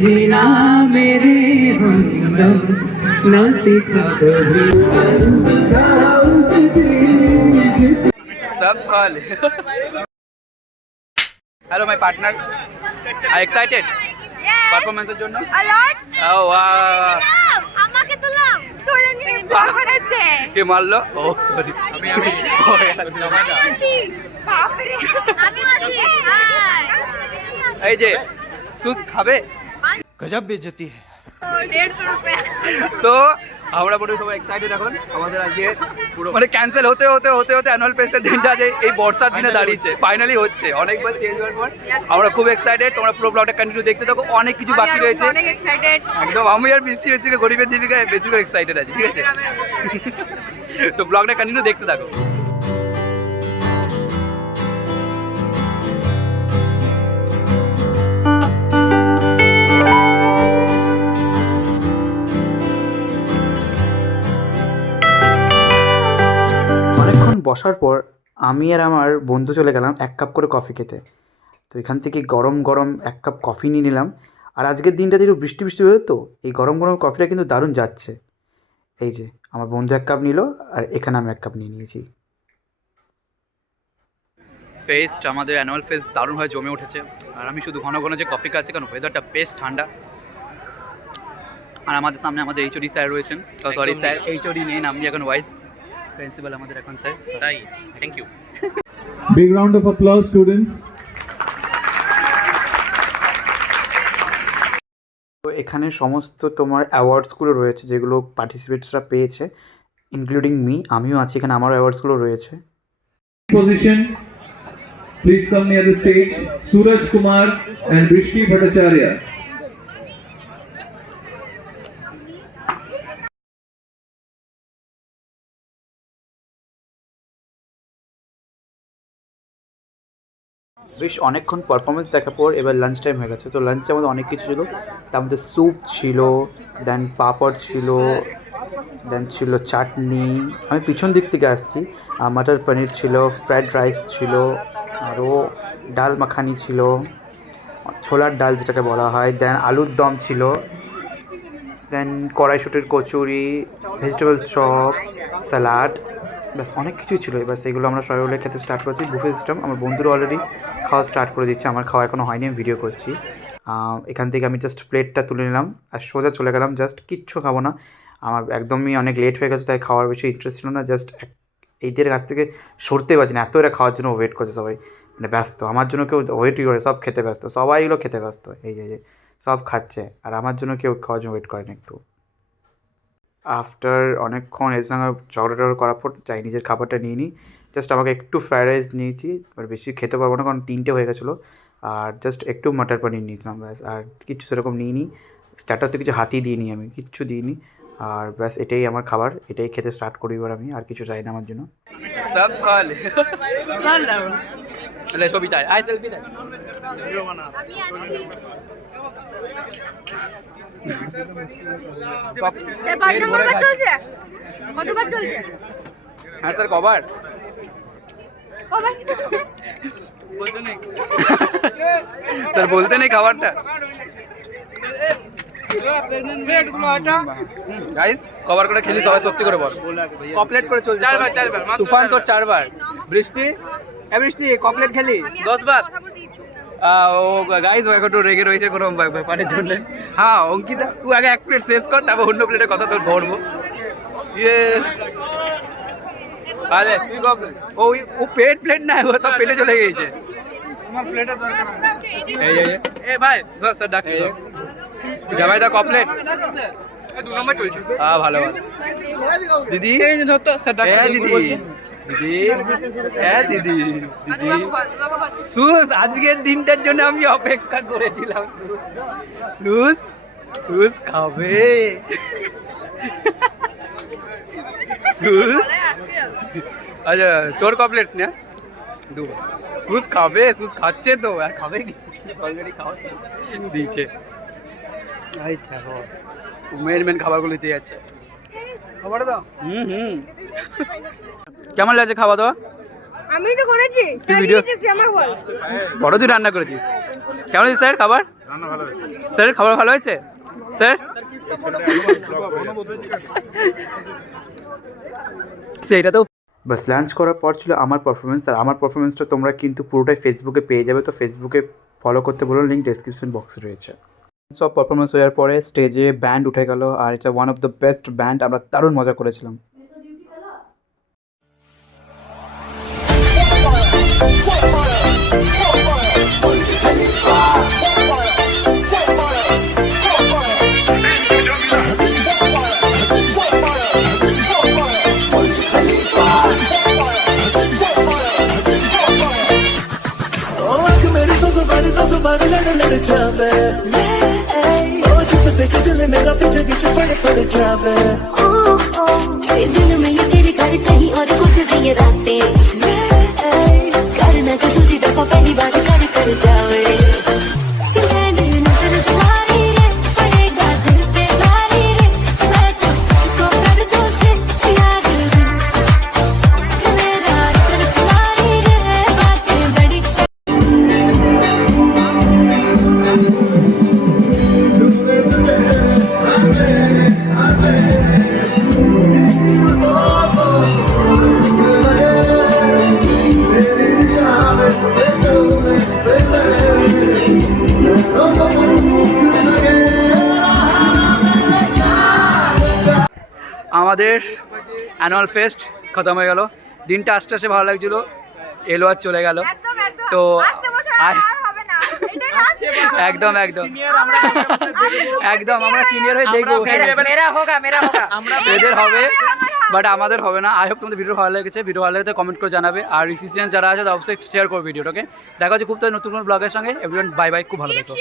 जीना मेरे हमदम ना सीखा कभी सब खा ले hello my partner I excited পারফরম্যান্সের জন্য ও আমাকে তুলো তুলে নিয়ে বাড়াচ্ছে কে মারলো ও সরি আমি বাপরে আমি আছি এই যে সুস খাবে गजब बेइज्जती है 150 रुपया সো আমরা পুরো সবাই এক্সাইটেড এখন আমাদের আজকে পুরো মানে ক্যান্সেল হতে হতে হতে হতে অ্যানুয়াল ফেস্টের দিনটা যে এই বর্ষার দিনে দাঁড়িয়েছে ফাইনালি হচ্ছে অনেকবার চেঞ্জ হওয়ার পর আমরা খুব এক্সাইটেড তোমরা পুরো ব্লগটা কন্টিনিউ দেখতে থাকো অনেক কিছু বাকি রয়েছে অনেক এক্সাইটেড একদম আমি আর বৃষ্টি বেশি গরিবের দীপিকা বেশি করে এক্সাইটেড আছি ঠিক আছে তো ব্লগটা কন্টিনিউ দেখতে থাকো অনেকক্ষণ বসার পর আমি আর আমার বন্ধু চলে গেলাম 1 কাপ করে কফি খেতে। তো এখান থেকে গরম গরম 1 কাপ কফি নিয়ে নিলাম। আর আজকের দিনটা একটু বৃষ্টি বৃষ্টি হয়ে তো এই গরম গরম কফিটা কিন্তু দারুণ যাচ্ছে। এই যে আমার বন্ধু 1 কাপ নিল আর এখানে আমি 1 কাপ নিয়ে নিয়েছি। ফেস্ট আমাদের অ্যানুয়াল ফেস্ট দারুণভাবে জমে উঠেছে আর আমি শুধু ঘন ঘন যে কফি খাচ্ছি কারণ ওয়েদারটা বেশ ঠান্ডা। আর আমাদের সামনে আমাদের এইচওডি স্যার রয়েছেন সরি স্যার এইচওডি নেই আমি এখন ভাইস প্রিন্সিপাল আমাদের এখন স্যার তাই thank you Big round of applause, students. তো এখানে সমস্ত তোমার অ্যাওয়ার্ডসগুলো রয়েছে যেগুলো পার্টিসিপেটসরা পেয়েছে ইনক্লুডিং মি, আমিও আছি এখানে, আমারও অ্যাওয়ার্ডসগুলো রয়েছে। Position. Please come near the stage. Suraj Kumar and Brishti Bhattacharya. বেশ অনেকক্ষণ পারফরমেন্স দেখার পর এবার লাঞ্চ টাইম হয়ে গেছে। তো লাঞ্চে আমাদের অনেক কিছু ছিল, তার মধ্যে স্যুপ ছিল, দেন পাঁপড় ছিল, দেন ছিল চাটনি, আমি পিছন দিক থেকে আসছি, মটর পনির ছিল, ফ্রায়েড রাইস ছিল, আরও ডাল মাখানি ছিল, ছোলার ডাল যেটাকে বলা হয়, দেন আলুর দম ছিল, দেন কড়াইশুটির কচুরি, ভেজিটেবল চপ, স্যালাড, ব্যাস অনেক কিছুই ছিল। এবার সেগুলো আমরা সবাই মিলে খেতে স্টার্ট করেছি। বুফে সিস্টেম, আমার বন্ধুরা অলরেডি খাওয়া স্টার্ট করে দিচ্ছে, আমার খাওয়া এখনও হয়নি, আমি ভিডিও করছি। এখান থেকে আমি জাস্ট প্লেটটা তুলে নিলাম আর সোজা চলে গেলাম, জাস্ট কিচ্ছু খাবো না, আমার একদমই অনেক লেট হয়ে গেছে তাই খাওয়ার বেশি ইন্টারেস্ট ছিল না। জাস্ট এইদের কাছ থেকে সরতে পারছি না, এত এরা খাওয়ার জন্য ওয়েট করছে সবাই, মানে ব্যস্ত, আমার জন্য কেউ ওয়েটই করে, সব খেতে ব্যস্ত, সবাইগুলো খেতে ব্যস্ত, এই যে সব খাচ্ছে আর আমার জন্য কেউ খাওয়ার জন্য ওয়েট করেন একটু। আফটার অনেকক্ষণ এর সঙ্গে ঝগড়া করার পর চাইনিজের খাবারটা নিয়ে নিই। জাস্ট আমাকে একটু ফ্রায়েড রাইস নিয়েছি, আর বেশি খেতে পারবো না কারণ 3টে হয়ে গেছিলো, আর জাস্ট একটু মটর পনির নিয়েছিলাম ব্যাস, আর কিচ্ছু সেরকম নিইনি। স্টার্টার তো কিছু হাতিয়ে দিইনি, আমি কিচ্ছু দিইনি, আর ব্যাস এটাই আমার খাবার, এটাই খেতে স্টার্ট করি এবার আমি, আর কিছু চাই না আমার জন্য। সব খা লে ले ছবি চাই আই সেলফি চাই সব চলছে কতবার চলছে হ্যাঁ স্যার কবার বলতে নেই স্যার বলতে নেই খাবারটা গাইস কভার করে খেলি সবাই সত্যি করে বল কমপ্লিট করে চলছে 4 বার তুফান তোর 4 বার বৃষ্টি বৃষ্টি কমপ্লিট খেলি 10 বার ও গাইস ও একটু রেগে রয়েছে কোনো ব্যাপারের জন্য হ্যাঁ অঙ্কিতা তুই আগে এক প্লেট শেষ কর তারপর অন্য প্লেটের কথা তোর ধরবো ইয়ে আরে তুই কমপ্লিট ও প্লেট না ও সব পেটে চলে গেছে আমার প্লেটের দরকার এই ভাই স্যার ডাকছি জামাই দা কমপ্লিট 2 নম্বর চলছে হ্যাঁ ভালো দিদি ধরতো স্যার ডাকছি দিদি দিদি হ্যাঁ দিদি দিদি সুস আজকের দিনটার জন্য আমি অপেক্ষা করেছিলাম সুস সুস খাবে সুস আচ্ছা তোর কমপ্লেটস না সুস খাবে সুস খাচ্ছে তো আর খাবে কি অলরেডি খাওয়া দিয়েছে এই দেখো মেন খাবারগুলো দিয়ে যাচ্ছে খাবার দাও কেমন লাগছে খাওয়া দাওয়া আমি তো করেছি তুই ভিডিও আমাকে বল বড় তুই রান্না করেছিস কেমন হয়েছে স্যার খাবার স্যার খাবার ভালো হয়েছে স্যার সেইটা তো বাস লাঞ্চ করার পর ছিল আমার পারফরমেন্স, আর আমার পারফরমেন্সটা তোমরা কিন্তু পুরোটাই ফেসবুকে পেয়ে যাবে, তো ফেসবুকে ফলো করতে বলো, লিঙ্ক ডেসক্রিপশন বক্সে রয়েছে। সব পারফরমেন্স হওয়ার পরে স্টেজে ব্যান্ড উঠে গেল, আর এটা one of the best band, আমরা দারুণ মজা করেছিলাম। लड़ जावे ओ जिसे देख दिल मेरा पीछे पीछे पड़ जावे दिल में ये तेरे घर कहीं और गुजरी ये रातें करना जो तुझी दफा पहली बार कर जावे मैंने नजर तुम्हारी रे पड़ेगा दिल पे भारी रे मैं तो तुझको कर दूं से यार मेरा नजर तुम्हारी रे बातें बड़ी আমাদের অ্যানুয়াল ফেস্ট খতম হয়ে গেল, দিনটা আস্তে আস্তে ভালো লাগছিল, এলো আর চলে গেল। একদম একদম তো আসতে বছর আর হবে না এটাই লাস্ট একদম একদম একদম আমরা সিনিয়র হয়ে দেখবো এদের হবে, বাট আমাদের হবে না। আই হোপ তোমাদের ভিডিও ভালো লেগেছে, ভিডিও ভালো লাগলে কমেন্ট করে জানাবে, আর রিসিসিয়ান যারা আছে অবশ্যই শেয়ার করো ভিডিওটাকে। দেখা হচ্ছে খুব তো নতুন ব্লগের সঙ্গে। এভরিওয়ান বাই বাই, খুব ভালো থাকো।